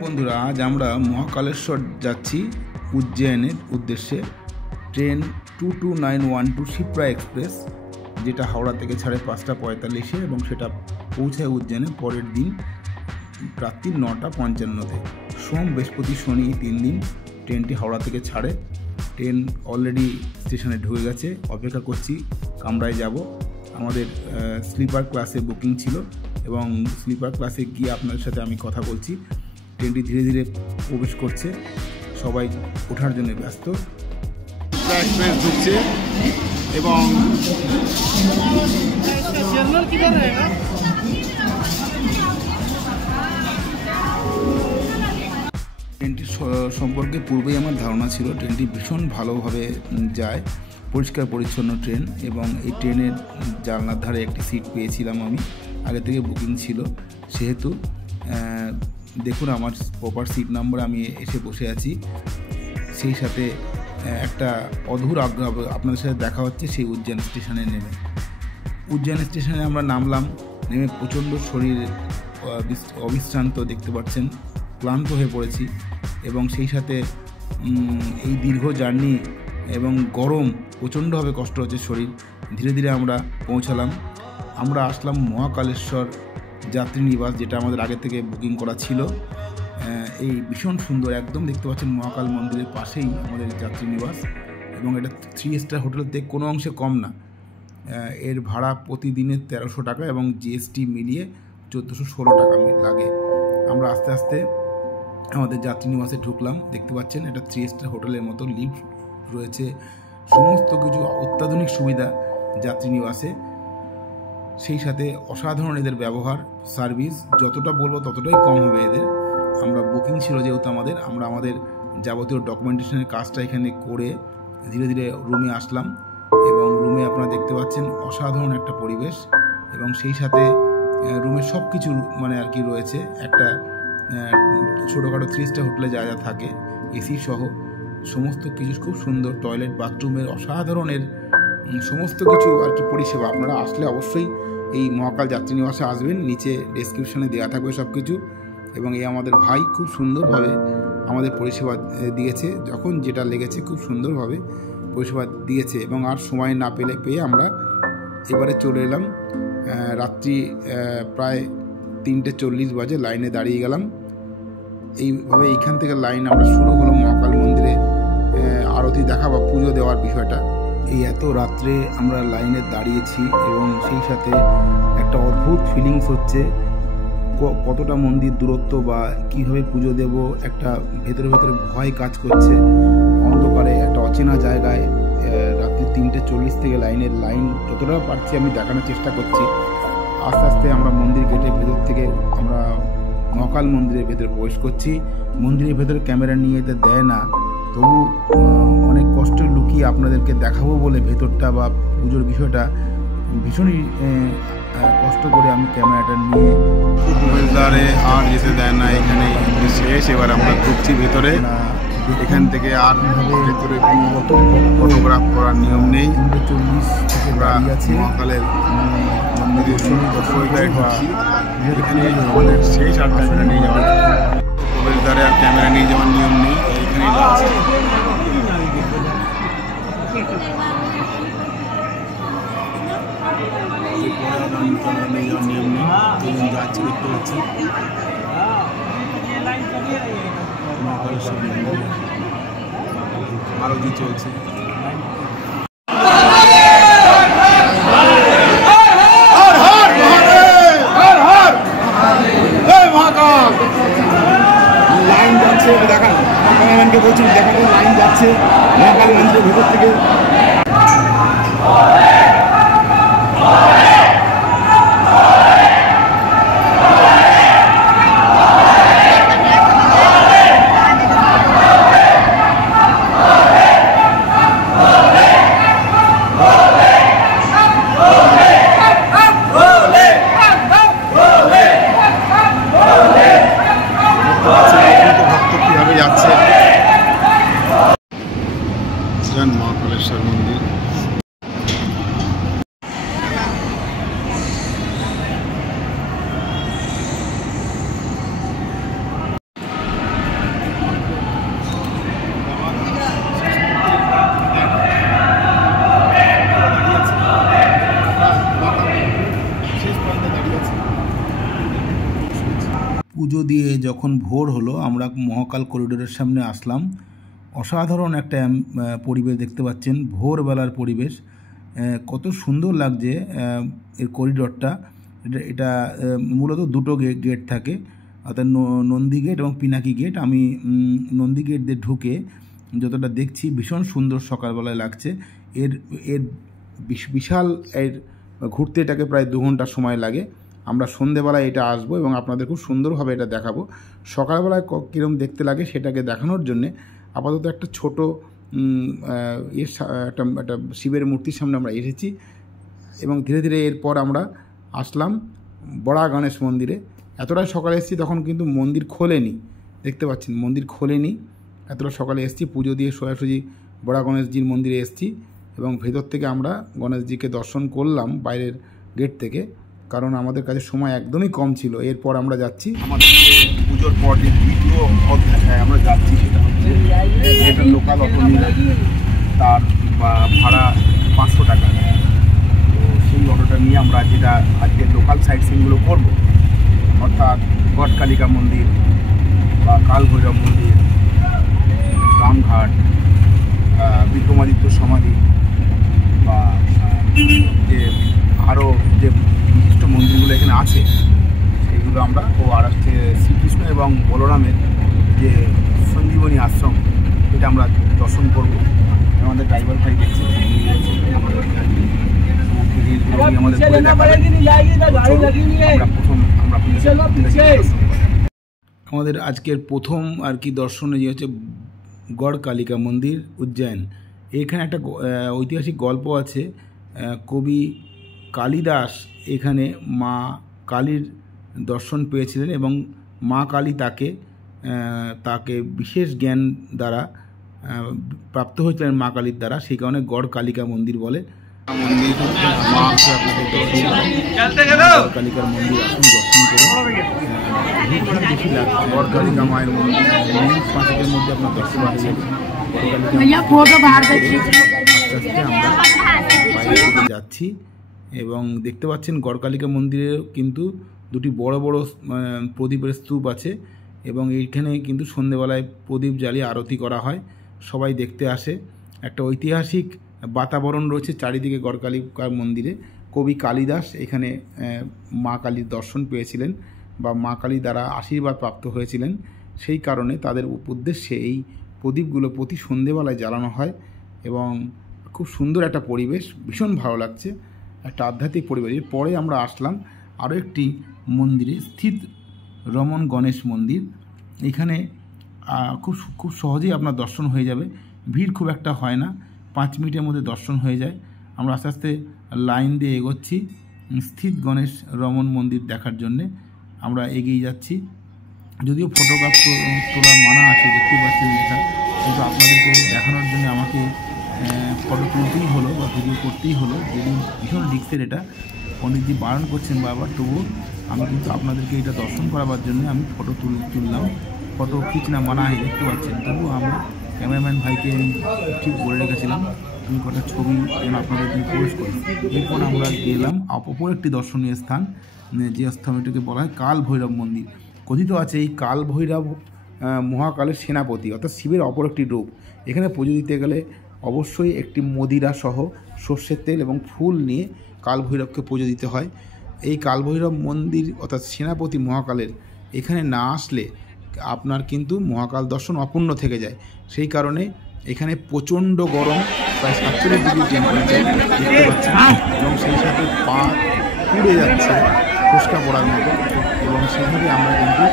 বন্ধুরা, আজ আমরা মহাকালেশ্বর যাচ্ছি উজ্জয়নের উদ্দেশ্যে। ট্রেন 22912 শিপ্রা এক্সপ্রেস, যেটা হাওড়া থেকে ছাড়ে 5:45 এবং সেটা পৌঁছায় উজ্জয়নে পরের দিন রাত্রি 9:55। সোম, বৃহস্পতি, শনি 3 দিন ট্রেনটি হাওড়া থেকে ছাড়ে। ট্রেন অলরেডি স্টেশনে ঢুকে গেছে, অপেক্ষা করছি কামরায় যাব। আমাদের স্লিপার ক্লাসে বুকিং ছিল এবং স্লিপার ক্লাসে গিয়ে আপনাদের সাথে আমি কথা বলছি। ট্রেনটি ধীরে ধীরে প্রবেশ করছে, সবাই ওঠার জন্য ব্যস্ত। এক্সপ্রেস ঢুকছে এবং ট্রেনটির সম্পর্কে পূর্বেই আমার ধারণা ছিল। ট্রেনটি ভীষণ ভালোভাবে যায়, পরিষ্কার পরিচ্ছন্ন ট্রেন, এবং এই ট্রেনের জানলার ধারে একটি সিট পেয়েছিলাম আমি, আগে থেকে বুকিং ছিল সেহেতু। দেখুন আমার প্রপার সিট নাম্বার, আমি এসে বসে আছি। সেই সাথে একটা অধুর আগ্রহ আপনাদের সাথে দেখা হচ্ছে সেই উজ্জয়ন স্টেশনে নেমে। উজ্জয়ন স্টেশনে আমরা নামলাম, নেমে প্রচণ্ড শরীর অবিশ্রান্ত, দেখতে পাচ্ছেন ক্লান্ত হয়ে পড়েছি। এবং সেই সাথে এই দীর্ঘ জার্নি এবং গরম, প্রচণ্ডভাবে কষ্ট হচ্ছে শরীর। ধীরে ধীরে আমরা পৌঁছালাম। আমরা আসলাম মহাকালেশ্বর যাত্রী নিবাস, যেটা আমাদের আগে থেকে বুকিং করা ছিল। এই ভীষণ সুন্দর, একদম দেখতে পাচ্ছেন মহাকাল মন্দিরের পাশেই আমাদের যাত্রী নিবাস, এবং এটা 3 স্টার হোটেলের থেকে কোনো অংশে কম না। এর ভাড়া প্রতিদিনের 1300 টাকা এবং জিএসটি মিলিয়ে 1416 টাকা লাগে। আমরা আস্তে আস্তে আমাদের যাত্রী নিবাসে ঢুকলাম। দেখতে পাচ্ছেন এটা 3 স্টার হোটেলের মতো, লিফট রয়েছে, সমস্ত কিছু অত্যাধুনিক সুবিধা যাত্রী নিবাসে। সেই সাথে অসাধারণ এদের ব্যবহার, সার্ভিস, যতটা বলবো ততটাই কম হবে এদের। আমরা বুকিং ছিল যেহেতু আমরা আমাদের যাবতীয় ডকুমেন্টেশনের কাজটা এখানে করে ধীরে ধীরে রুমে আসলাম। এবং রুমে আপনারা দেখতে পাচ্ছেন অসাধারণ একটা পরিবেশ, এবং সেই সাথে রুমে সব কিছু মানে আর কি রয়েছে, একটা ছোটোখাটো 3 স্টার হোটেলে যা যা থাকে, এসি সহ সমস্ত কিছু, খুব সুন্দর টয়লেট, বাথরুমের অসাধারণের সমস্ত কিছু আর কি পরিষেবা। আপনারা আসলে অবশ্যই এই মহাকাল যাত্রী নিবাসে আসবেন, নিচে ডেসক্রিপশনে দেওয়া থাকবে সব কিছু। এবং এই আমাদের ভাই খুব সুন্দরভাবে আমাদের পরিষেবা দিয়েছে, যখন যেটা লেগেছে খুব সুন্দরভাবে পরিষেবা দিয়েছে। এবং আর সময় না পেয়ে আমরা এবারে চলে এলাম। রাত্রি প্রায় 3:40 বাজে, লাইনে দাঁড়িয়ে গেলাম। এইভাবে এইখান থেকে লাইন আমরা শুরু হলো মহাকাল মন্দিরে আরতি দেখা বা পুজো দেওয়ার বিষয়টা। এই এত রাত্রে আমরা লাইনে দাঁড়িয়েছি এবং সেই সাথে একটা অদ্ভুত ফিলিংস হচ্ছে, কতটা মন্দির দূরত্ব বা কীভাবে পুজো দেব, একটা ভেতরে ভেতরে ভয় কাজ করছে। অন্ধকারে একটা অচেনা জায়গায় রাত্রি 3:40 থেকে লাইন যতটা পারছি আমি দেখানোর চেষ্টা করছি। আস্তে আস্তে আমরা মন্দির গেটের ভেতর থেকে আমরা মহাকাল মন্দিরের ভেতরে প্রবেশ করছি। মন্দিরের ভেতরে ক্যামেরা নিয়ে যেতে দেয় না, তবু অনেক কষ্ট লুকিয়ে আপনাদেরকে দেখাবো বলে ভেতরটা বা পুজোর বিষয়টা ভীষণই কষ্ট করে আমি ক্যামেরাটা নিয়ে প্রবেশদ্বারে আর যেতে দেয় না। এখানে শেষ, এবার আমরা ঢুকছি ভেতরে। এখান থেকে আর ভেতরে ফটোগ্রাফ করার নিয়ম নেই। 3:40 থেকে দাঁড়িয়ে আছে মহাকালের মন্দিরের ঢুকছি। এখানে আমাদের শেষ, আর ক্যামেরা নিয়ে যাওয়ার প্রবেশদ্বারে আর ক্যামেরা নিয়ে যাওয়ার নিয়ম নেই। এইখানে আছে নিয়ে যাওয়ার নিয়ম নেই। দুজন যাচ্ছে, দেখতে পাচ্ছি মহাকালেশ্বর মন্দির আরতি চলছে। লাইন যাচ্ছে, দেখান ক্যামেরাম্যানকে বলছি দেখানো, লাইন যাচ্ছে মহাকাল মন্দিরের ভেতর থেকে। মহাকালেশ্বর মন্দির পুজো দিয়ে যখন ভোর হলো আমরা মহাকাল করিডোরের সামনে আসলাম। অসাধারণ একটা পরিবেশ দেখতে পাচ্ছেন, ভোরবেলার পরিবেশ। কত সুন্দর লাগছে এর করিডোরটা। এটা মূলত দুটো গেট থাকে, অর্থাৎ নন্দী গেট এবং পিনাকি গেট। আমি নন্দী গেট দিয়ে ঢুকে যতটা দেখছি ভীষণ সুন্দর সকালবেলায় লাগছে। এর এর বিশাল এর ঘুরতে এটাকে প্রায় 2 ঘন্টা সময় লাগে। আমরা সন্ধেবেলায় এটা আসবো এবং আপনাদের খুব সুন্দরভাবে এটা দেখাবো। সকালবেলায় কীরকম দেখতে লাগে সেটাকে দেখানোর জন্যে আপাতত একটা ছোট একটা শিবের মূর্তির সামনে আমরা এসেছি এবং ধীরে ধীরে এরপর আমরা আসলাম বড়া গণেশ মন্দিরে। এতটাই সকালে এসেছি তখন কিন্তু মন্দির খোলেনি, দেখতে পাচ্ছেন মন্দির খোলেনি। এতটা সকালে এসেছি, পুজো দিয়ে সোজাসুজি বড়া গণেশজির মন্দিরে এসেছি এবং ভেতর থেকে আমরা গণেশজিকে দর্শন করলাম বাইরের গেট থেকে, কারণ আমাদের কাছে সময় একদমই কম ছিল। এরপর আমরা যাচ্ছি আমাদের পুজোর পর যে দ্বিতীয় অধ্যায় আমরা যাচ্ছি সেটা হচ্ছে এটা লোকাল অটো নিলাম, তার ভাড়া 500 টাকা। তো সেই অটোটা নিয়ে আমরা যেটা আজকে লোকাল সাইট সিনগুলো করবো, অর্থাৎ গড়কালিকা মন্দির বা কালভৈরব মন্দির, রামঘাট, বিক্রমাদিত্য সমাধি বা যে আরও যে বিশিষ্ট মন্দিরগুলো এখানে আছে সেগুলো আমরা আর হচ্ছে শ্রীকৃষ্ণ এবং বলরামের যে সঞ্জীবনী আশ্রম এটা আমরা দর্শন করবো। আমাদের ড্রাইভার ভাই দেখছে আমাদের আজকের প্রথম আর কি দর্শনে যে হচ্ছে গড়কালিকা মন্দির উজ্জয়ন। এখানে একটা ঐতিহাসিক গল্প আছে। কবি কালিদাস এখানে মা কালীর দর্শন পেয়েছিলেন এবং মা কালী তাকে বিশেষ জ্ঞান দ্বারা প্রাপ্ত হয়েছিলেন মা কালীর দ্বারা, সেই কারণে গড়কালিকা মন্দির বলে। গড়কালিকার মন্দির আসুন দর্শন করুন, বেশি লাগছে। গড়কালিকা মায়ের মন্দির 5 মধ্যে আপনার দর্শন আছে। আমরা যাচ্ছি এবং দেখতে পাচ্ছেন গড়কালিকা মন্দিরেও কিন্তু দুটি বড় বড় প্রদীপের স্তূপ আছে এবং এইখানে কিন্তু সন্ধেবেলায় প্রদীপ জ্বালিয়ে আরতি করা হয়, সবাই দেখতে আসে। একটা ঐতিহাসিক বাতাবরণ রয়েছে চারিদিকে গড়কালিকা মন্দিরে। কবি কালিদাস এখানে মা কালীর দর্শন পেয়েছিলেন বা মা কালী দ্বারা আশীর্বাদ প্রাপ্ত হয়েছিলেন, সেই কারণে তাদের উদ্দেশ্যে এই প্রদীপগুলো প্রতি সন্ধেবেলায় জ্বালানো হয় এবং খুব সুন্দর একটা পরিবেশ, ভীষণ ভালো লাগছে, একটা আধ্যাত্মিক পরিবেশ। পরে আমরা আসলাম আরও একটি মন্দিরে, স্থিত রমণ গণেশ মন্দির। এখানে খুব সহজেই আপনার দর্শন হয়ে যাবে, ভিড় খুব একটা হয় না, 5 মিনিটের মধ্যে দর্শন হয়ে যায়। আমরা আস্তে আস্তে লাইন দিয়ে এগোচ্ছি স্থিত গণেশ রমণ মন্দির দেখার জন্যে। আমরা এগিয়ে যাচ্ছি, যদিও ফটোগ্রাফ তোলার মানা আছে, দেখতে পাচ্ছেন লেখা, কিন্তু আপনাদেরকে দেখানোর জন্য আমাকে ফটো তুলতেই হলো বা ভিডিও করতেই হলো, যদি ভীষণ রিস্কের। এটা পণ্ডিতজি বারণ করছেন বারবার, তবুও আমি কিন্তু আপনাদেরকে এটা দর্শন করাবার জন্য আমি ফটো তুললাম। ফটো খিচনা মানা হয়, দেখতে পাচ্ছেন, তবুও আমরা ক্যামেরাম্যান ভাইকে ঠিক বলে রেখেছিলাম তুমি কটা ছবি যেন আপনাদের জন্য পোস্ট করি। এরপর আমরা গেলাম অপর একটি দর্শনীয় স্থান, যে স্থানটিকে বলা হয় কালভৈরব মন্দির। কথিত আছে এই কালভৈরব মহাকালের সেনাপতি, অর্থাৎ শিবের অপর একটি রূপ। এখানে পুজো দিতে গেলে অবশ্যই একটি মদিরা সহ সর্ষের তেল এবং ফুল নিয়ে কালভৈরবকে পুজো দিতে হয়। এই কালভৈরব মন্দির অর্থাৎ সেনাপতি মহাকালের এখানে না আসলে আপনার কিন্তু মহাকাল দর্শন অপূর্ণ থেকে যায়। সেই কারণে এখানে প্রচণ্ড গরম, প্রায় 47 ডিগ্রি টেম্পারেচার দেখতে পাচ্ছেন এবং সেই সাথে পা পুড়ে যাচ্ছে ফুসকা পড়ার মতো। এবং সেভাবে আমরা কিন্তু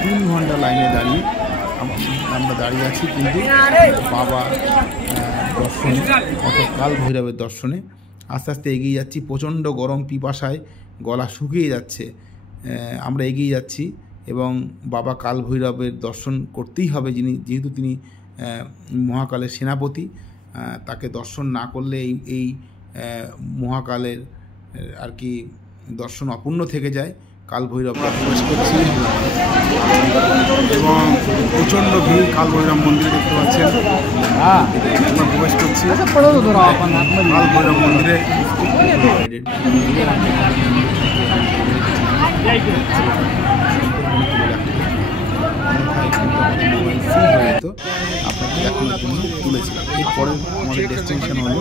3 ঘন্টা লাইনে দাঁড়িয়ে আমরা দাঁড়িয়ে আছি কিন্তু বাবা দর্শনে, অর্থাৎ কালভৈরবের দর্শনে। আস্তে আস্তে এগিয়ে যাচ্ছি, প্রচণ্ড গরম, পিপাসায় গলা শুকিয়ে যাচ্ছে। আমরা এগিয়ে যাচ্ছি এবং বাবা কালভৈরবের দর্শন করতেই হবে, যেহেতু তিনি মহাকালের সেনাপতি। তাকে দর্শন না করলে এই মহাকালের আর কি দর্শন অপূর্ণ থেকে যায়। কালভৈরব প্রবেশ করছি এবং প্রচণ্ড ভিড় কালভৈরব মন্দিরে দেখতে পাচ্ছেন। আমরা প্রবেশ করছি কালভৈরব মন্দিরে। তো আপনাদের দেখানোর জন্য তুলেছিলাম। এরপরে আমাদের ডেস্টিনেশন হলো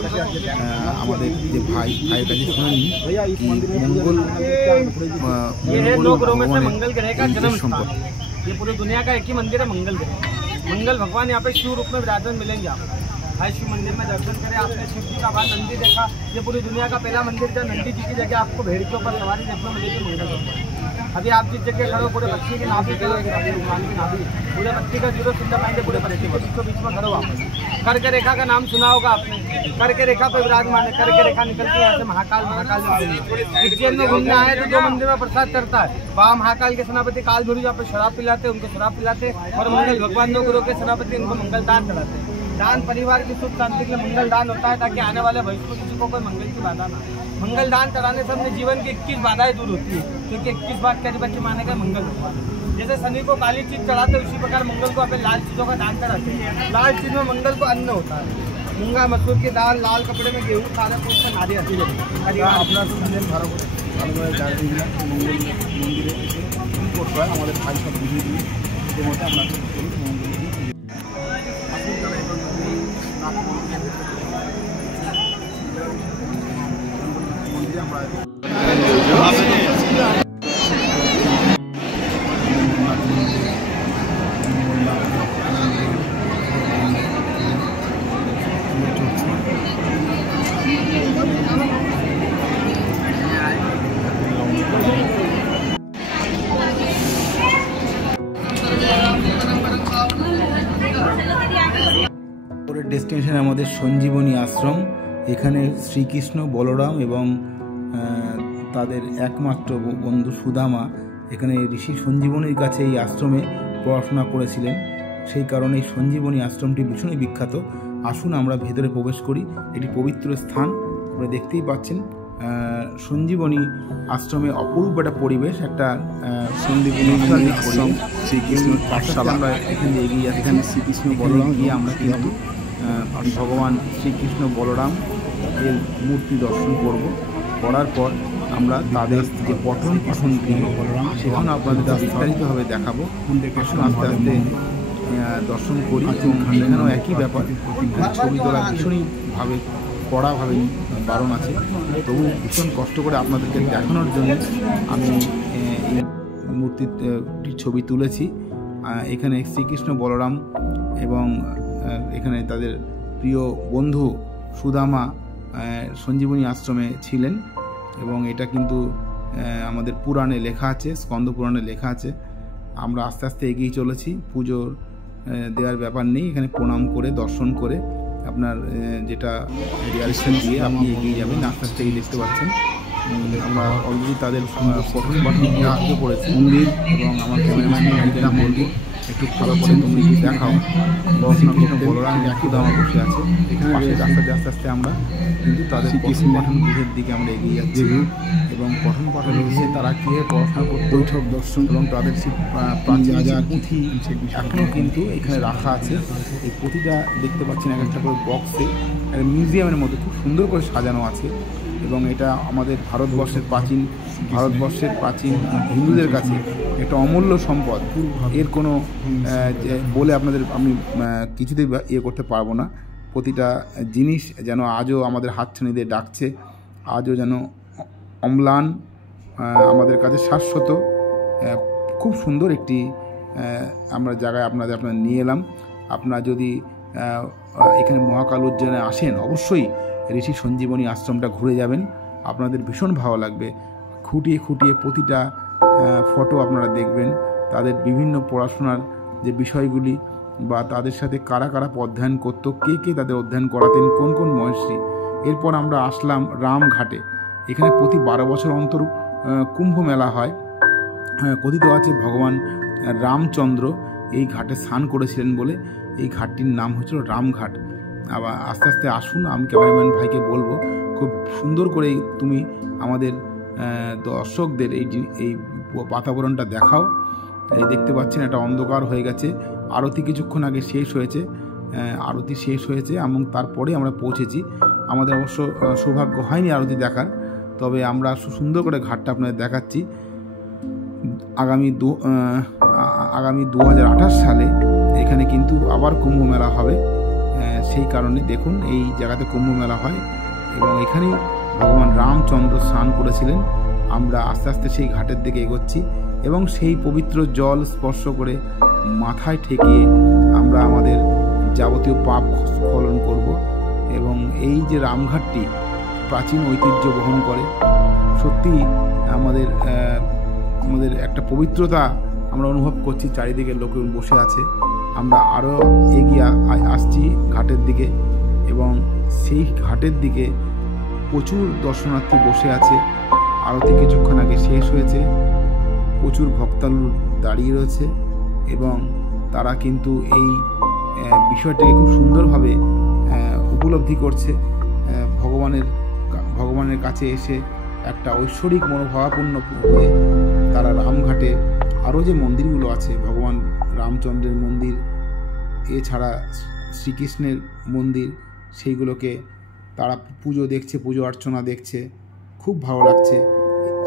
আমাদের যে ভাইয়ের কাছে শুনে নিই কি মঙ্গল ভগবানের সম্পর্কে। ये पूरी दुनिया का एक ही मंदिर है, मंगल ग्रह। मंगल भगवान यहाँ पे शिव रूप में विराजमान मिलेंगे आपको। भाई शिव मंदिर में दर्शन करें। आपने शिव जी का बाद नंदी देखा, ये पूरी दुनिया का पहला मंदिर जहाँ नंदी जी की जगह आपको भेड़ के ऊपर सवारी देखने मिलेगी मंगल भगवान। अभी आप जिस जगह खड़े हो पूरे बच्ची की नाभि के पूरे बच्ची का जीरो सुंदर पाएंगे पूरे बच्चे को बीच में खड़ो वापस। करके रेखा का नाम सुना होगा आपने। करके रेखा पे विराजमान है। करके रेखा निकलती है ऐसे महाकाल उज्जैन में घूमने आए तो जो मंदिर में प्रसाद चढ़ता है वहाँ महाकाल के सेनापति काल भैरव यहाँ पे शराब पिलाते, उनको शराब पिलाते और मंगल भगवान दो गुरु के सेनापति उनको मंगल दान चढ़ाते। दान परिवार की सुख शांति के लिए मंगल दान होता है ताकि आने वाले भविष्य में किसी को कोई मंगल की बाधा ना। मंगल दान कराने से अपने जीवन की 21 बाधाएं दूर होती है, क्योंकि 21 बात करी बच्चे माने गए मंगल भगवान। जैसे शनि को काली चीज चढ़ाते उसी प्रकार मंगल को अपने लाल चीजों का दान चढ़ाते हैं। लाल चीज में मंगल को अन्न होता है। मूंगा मसूर की दाल, लाल कपड़े में गेहूँ, सारा कुछ नारी आती है। अपना মন্দিরে এসে কী করতে হয় আমাদের ভাই সব বুঝিয়ে দিয়ে যে মতো আমরা মন্দিরে আমরা ডেস্টিনেশন আমাদের সঞ্জীবনী আশ্রম। এখানে শ্রীকৃষ্ণ, বলরাম এবং তাদের একমাত্র বন্ধু সুদামা এখানে ঋষি সঞ্জীবনীর কাছে এই আশ্রমে পড়াশোনা করেছিলেন। সেই কারণে এই সঞ্জীবনী আশ্রমটি ভীষণই বিখ্যাত। আসুন আমরা ভেতরে প্রবেশ করি। এটি পবিত্র স্থান, আপনারা দেখতেই পাচ্ছেন। সঞ্জীবনী আশ্রমে অপূর্ব একটা পরিবেশ, একটা সঞ্জীবনী আশ্রম শ্রীকৃষ্ণ পাঠশালা। আমরা এখানে এগিয়ে যাচ্ছি। এখানে শ্রীকৃষ্ণ বলরাম গিয়ে আমরা কিন্তু ভগবান শ্রীকৃষ্ণ বলরাম এর মূর্তি দর্শন করব। করার পর আমরা তাদের যে পঠন গৃহ সেখানে আপনাদের বিস্তারিতভাবে দেখাবো। আসুন আস্তে আস্তে দর্শন করি। এবং এখানেও একই ব্যাপার, ছবি তোলা ভীষণইভাবে কড়াভাবে বারণ আছে, তবু ভীষণ কষ্ট করে আপনাদেরকে দেখানোর জন্য আমি এই মূর্তিটির ছবি তুলেছি। এখানে শ্রীকৃষ্ণ বলরাম এবং এখানে তাদের প্রিয় বন্ধু সুদামা সঞ্জীবনী আশ্রমে ছিলেন এবং এটা কিন্তু আমাদের পুরাণে লেখা আছে, স্কন্দ পুরাণে লেখা আছে। আমরা আস্তে আস্তে এগিয়ে চলেছি। পুজোর দেওয়ার ব্যাপার নেই, এখানে প্রণাম করে দর্শন করে আপনার যেটা রিয়ালিশন দিয়ে আপনি এগিয়ে যাবেন। আস্তে আস্তে দেখতে পাচ্ছেন আমরা অলরেডি তাদের পঠন পাঠন ঢুকে পড়েছি মন্দির। এবং আমার ক্যামেরাম্যান মন্দির একটু ভালো করে তুমি দেখাও। বলরাম একটু দামা বসে আছে এখানে আস্তে আস্তে আমরা কিন্তু তাদের পঠন পাঠন গৃহের দিকে আমরা এগিয়ে যাচ্ছি। এবং পঠন পাঠন গৃহে তারা কীভাবে পড়াশোনা করতে বৈঠক দর্শন এবং তাদের সেই প্রাচীন পুঁথি এখনও কিন্তু এখানে রাখা আছে। এই পুঁথিটা দেখতে পাচ্ছেন এক একটা করে বক্সে একটা মিউজিয়ামের মধ্যে খুব সুন্দর করে সাজানো আছে। এবং এটা আমাদের ভারতবর্ষের প্রাচীন হিন্দুদের কাছে একটা অমূল্য সম্পদ। এর কোনো বলে আপনাদের আমি কিছুতেই করতে পারবো না। প্রতিটা জিনিস যেন আজও আমাদের হাতছানিদের ডাকছে, আজও যেন অম্লান, আমাদের কাছে শাশ্বত। খুব সুন্দর একটি আমরা জায়গায় আপনারা নিয়ে এলাম। আপনারা যদি এখানে মহাকাল উজ্জয়নে আসেন অবশ্যই ঋষি সঞ্জীবনী আশ্রমটা ঘুরে যাবেন, আপনাদের ভীষণ ভালো লাগবে। খুঁটিয়ে প্রতিটা ফটো আপনারা দেখবেন, তাদের বিভিন্ন পড়াশোনার যে বিষয়গুলি বা তাদের সাথে কারা অধ্যয়ন করতো, কে তাদের অধ্যয়ন করাতেন, কোন মহর্ষি। এরপর আমরা আসলাম রামঘাটে। এখানে প্রতি 12 বছর অন্তর কুম্ভ মেলা হয়। কথিত আছে ভগবান রামচন্দ্র এই ঘাটে স্নান করেছিলেন বলে এই ঘাটটির নাম হয়েছিল রামঘাট। আবার আস্তে আস্তে আসুন, আমি ক্যামেরাম্যান ভাইকে বলবো খুব সুন্দর করে তুমি আমাদের দর্শকদের এই বাতাবরণটা দেখাও। এই দেখতে পাচ্ছেন এটা অন্ধকার হয়ে গেছে। আরতি কিছুক্ষণ আগে শেষ হয়েছে, এবং তারপরে আমরা পৌঁছেছি। আমাদের অবশ্য সৌভাগ্য হয়নি আরতি দেখার, তবে আমরা সুন্দর করে ঘাটটা আপনাদের দেখাচ্ছি। আগামী 2028 সালে এখানে কিন্তু আবার কুম্ভ মেলা হবে। সেই কারণে দেখুন এই জায়গাতে কুম্ভ মেলা হয় এবং এখানেই ভগবান রামচন্দ্র স্নান করেছিলেন। আমরা আস্তে আস্তে সেই ঘাটের দিকে এগোচ্ছি এবং সেই পবিত্র জল স্পর্শ করে মাথায় ঠেকিয়ে আমরা আমাদের যাবতীয় পাপ স্খলন করব। এবং এই যে রামঘাটটি প্রাচীন ঐতিহ্য বহন করে, সত্যি আমাদের একটা পবিত্রতা আমরা অনুভব করছি। চারিদিকে লোকে বসে আছে, আমরা আরও এগিয়ে আসছি ঘাটের দিকে এবং সেই ঘাটের দিকে প্রচুর দর্শনার্থী বসে আছে। আরতি কিছুক্ষণ আগে শেষ হয়েছে, প্রচুর ভক্তালু দাঁড়িয়ে রয়েছে এবং তারা কিন্তু এই বিষয়টাকে খুব সুন্দরভাবে উপলব্ধি করছে। ভগবানের কাছে এসে একটা ঐশ্বরিক মনোভাবাপন্ন হয়ে তারা রামঘাটে আরও যে মন্দিরগুলো আছে, ভগবান রামচন্দ্রের মন্দির, এছাড়া শ্রীকৃষ্ণের মন্দির, সেইগুলোকে তারা পুজো দেখছে, পুজো অর্চনা দেখছে, খুব ভালো লাগছে।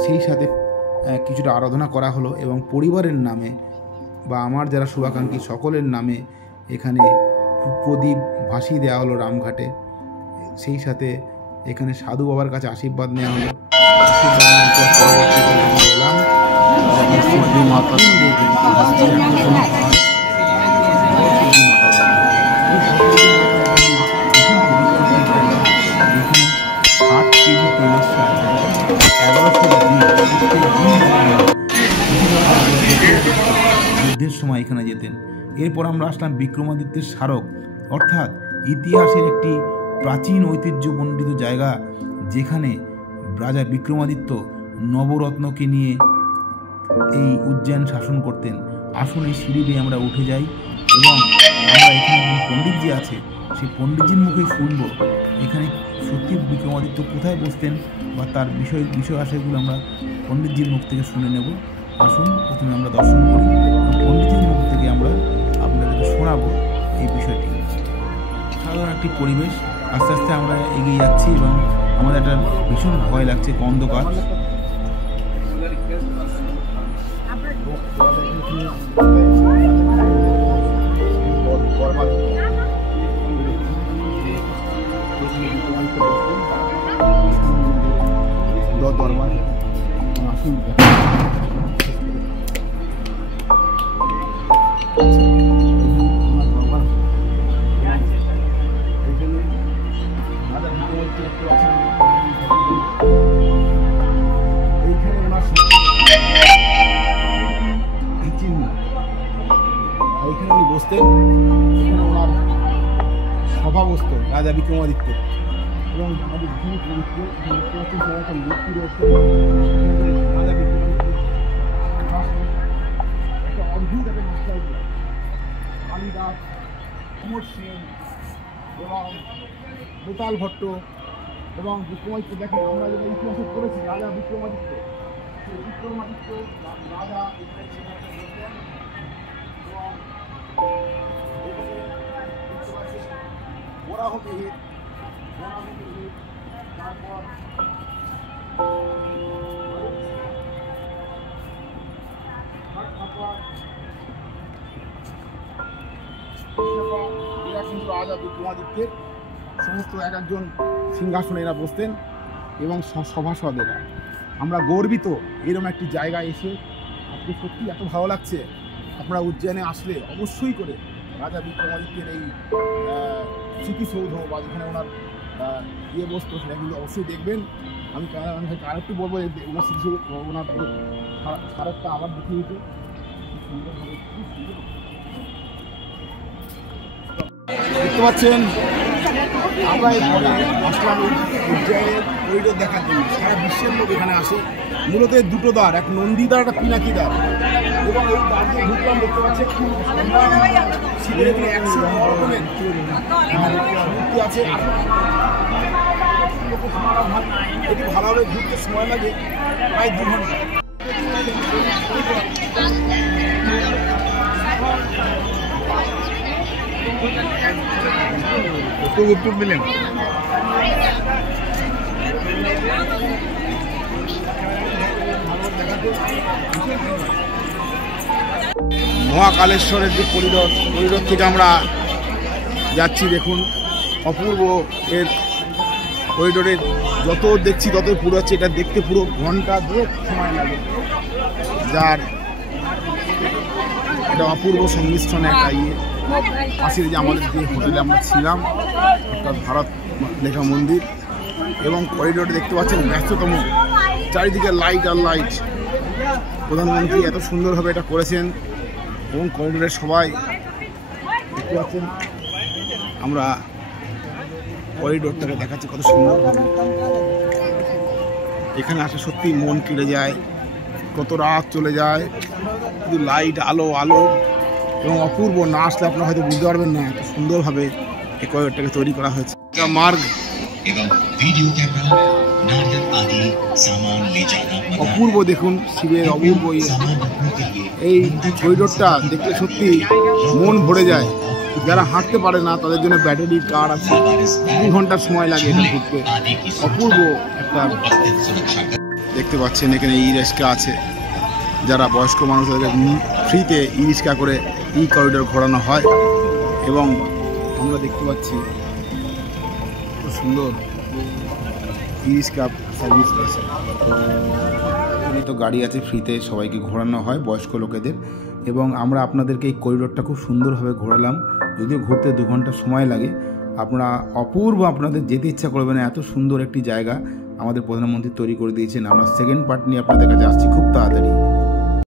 সেই সাথে কিছুটা আরাধনা করা হলো এবং পরিবারের নামে বা আমার যারা শুভাকাঙ্ক্ষী সকলের নামে এখানে প্রদীপ ভাসিয়ে দেওয়া হলো রামঘাটে। সেই সাথে এখানে সাধু বাবার কাছে আশীর্বাদ নেওয়া হলো। যুদ্ধের সময় এখানে যেতেন। এরপর আমরা আসলাম বিক্রমাদিত্যের স্মারক, অর্থাৎ ইতিহাসের একটি প্রাচীন ঐতিহ্যমণ্ডিত জায়গা, যেখানে রাজা বিক্রমাদিত্য নবরত্নকে নিয়ে এই উজ্জয়ন শাসন করতেন। আসুন এই সিঁড়ি বেয়ে আমরা উঠে যাই এবং আমরা এখানে যে পণ্ডিতজি আছে সেই পণ্ডিতজির মুখেই শুনবো এখানে সত্যি বিক্রমাদিত্য কোথায় বসতেন বা তার বিষয় আশয়গুলো আমরা পণ্ডিতজির মুখ থেকে শুনে নেব। আসুন প্রথমে আমরা দর্শন করি এবং পণ্ডিতজির মুখ থেকে আমরা আপনাদেরকে শোনাবো এই বিষয়টি। সাধারণ একটি পরিবেশ, আস্তে আস্তে আমরা এগিয়ে যাচ্ছি এবং আমাদের একটা ভীষণ ভয় লাগছে, অন্ধকার। সভা বসত রাজা বিক্রমাদিত্য এবং আমাদের ভীষণ পবিত্র একটা মূর্তি রয়েছে। রাজা বিক্রমাদিত্য একটা অদ্ভুত একটা ভাস্কর্য, কালিদাস, অমর সেন এবং গোপাল ভট্ট এবং বিক্রমাদিত্য। দেখেন আমরা যেটা ইতিহাসে পড়েছি রাজা বিক্রমাদিত্য, সেই বিক্রমাদিত্য রাজা বরাহমিহির, তারপর এরা কিন্তু রাজা বিক্রমাদিত্যের সমস্ত এক একজন সিংহাসনে এরা বসতেন এবং সভাসদেরা। আমরা গর্বিত এরকম একটি জায়গায় এসে। আজকে সত্যি এত ভালো লাগছে। আপনারা উজ্জয়নে আসলে অবশ্যই করে রাজা বিক্রমাদিত্যের এই স্মৃতিসৌধ বা যেখানে ওনার বসতো সেটা কিন্তু অবশ্যই দেখবেন। আমি আরেকটু বলবো ওনার স্মৃতিসৌধ, ওনার স্মারকটা আবার দেখিয়ে দিতে দেখতে পাচ্ছেন। আমরা এরপরে আসলাম উজ্জয়নের করিডোর দেখার জন্য। সারা বিশ্বের লোক এখানে আসে। মূলত দুটো দ্বার, এক নন্দীদ্বার, একটা পিনাকি দ্বার, এবং এই দ্বার দিয়ে ঢুকলাম। দেখতে পাচ্ছেন শিবের এখানে 100 রকমের মূর্তি আছে। এটি ভালোভাবে ঘুরতে সময় লাগে প্রায় 2 ঘন্টা। একটু মিলেন মহাকালেশ্বরের যে করিডোর থেকে আমরা যাচ্ছি। দেখুন অপূর্ব এর করিডোরে যত দেখছি ততই পুরো হচ্ছে, এটা দেখতে পুরো ঘন্টা 2 সময় লাগে, যার এটা অপূর্ব সংমিশ্রণে একটা পাশের যে আমাদের যে হোটেলে আমরা ছিলাম একটা ভারত লেখা মন্দির, এবং করিডোরে দেখতে পাচ্ছেন ব্যস্ততম, চারিদিকে লাইট আর লাইট। প্রধানমন্ত্রী এত সুন্দরভাবে এটা করেছেন এবং করিডোরে সবাই দেখতে পাচ্ছেন। আমরা করিডোরটাকে দেখাচ্ছি কত সুন্দরভাবে, এখানে আসলে সত্যি মন কেড়ে যায়, কত রাত চলে যায়, শুধু লাইট আলো আলো এবং অপূর্ব, না আসলে আপনারা হয়তো বুঝতে পারবেন না এত সুন্দরভাবে এই করিডোরটাকে তৈরি করা হয়েছে। মার্গ অপূর্ব, দেখুন শিবের অপূর্ব এই করিডোরটা দেখলে সত্যি মন ভরে যায়। যারা হাঁটতে পারে না তাদের জন্য ব্যাটারি কার আছে, 2 ঘন্টার সময় লাগে এটা ঘুরতে। অপূর্ব একটা দেখতে পাচ্ছেন, এখানে ই রিক্সা আছে, যারা বয়স্ক মানুষ তাদেরকে ফ্রিতে ই রিক্সা করে এই করিডোর ঘোরানো হয়, এবং আমরা দেখতে পাচ্ছি খুব সুন্দর ই রিক্সা সার্ভিস আছে। তো গাড়ি আছে, ফ্রিতে সবাইকে ঘোরানো হয় বয়স্ক লোকেদের, এবং আমরা আপনাদেরকে এই করিডোরটা খুব সুন্দরভাবে ঘোরালাম। যদিও ঘুরতে 2 ঘন্টা সময় লাগে, আপনারা অপূর্ব, আপনাদের যেতে ইচ্ছা করবে না, এত সুন্দর একটি জায়গা আমাদের প্রধানমন্ত্রী তৈরি করে দিয়েছেন। আমরা সেকেন্ড পার্ট নিয়ে আপনাদের কাছে আসছি খুব তাড়াতাড়ি।